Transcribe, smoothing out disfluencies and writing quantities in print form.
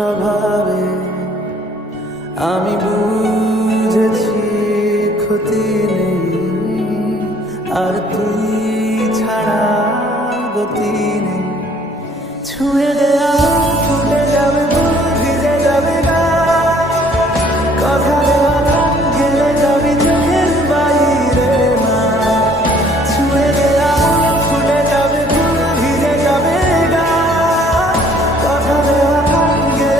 স্বভাবে আমি বুঝেছি ক্ষতি নেই, আর তুই ছাড়া গতি নেই। ছুঁয়ে দেয়া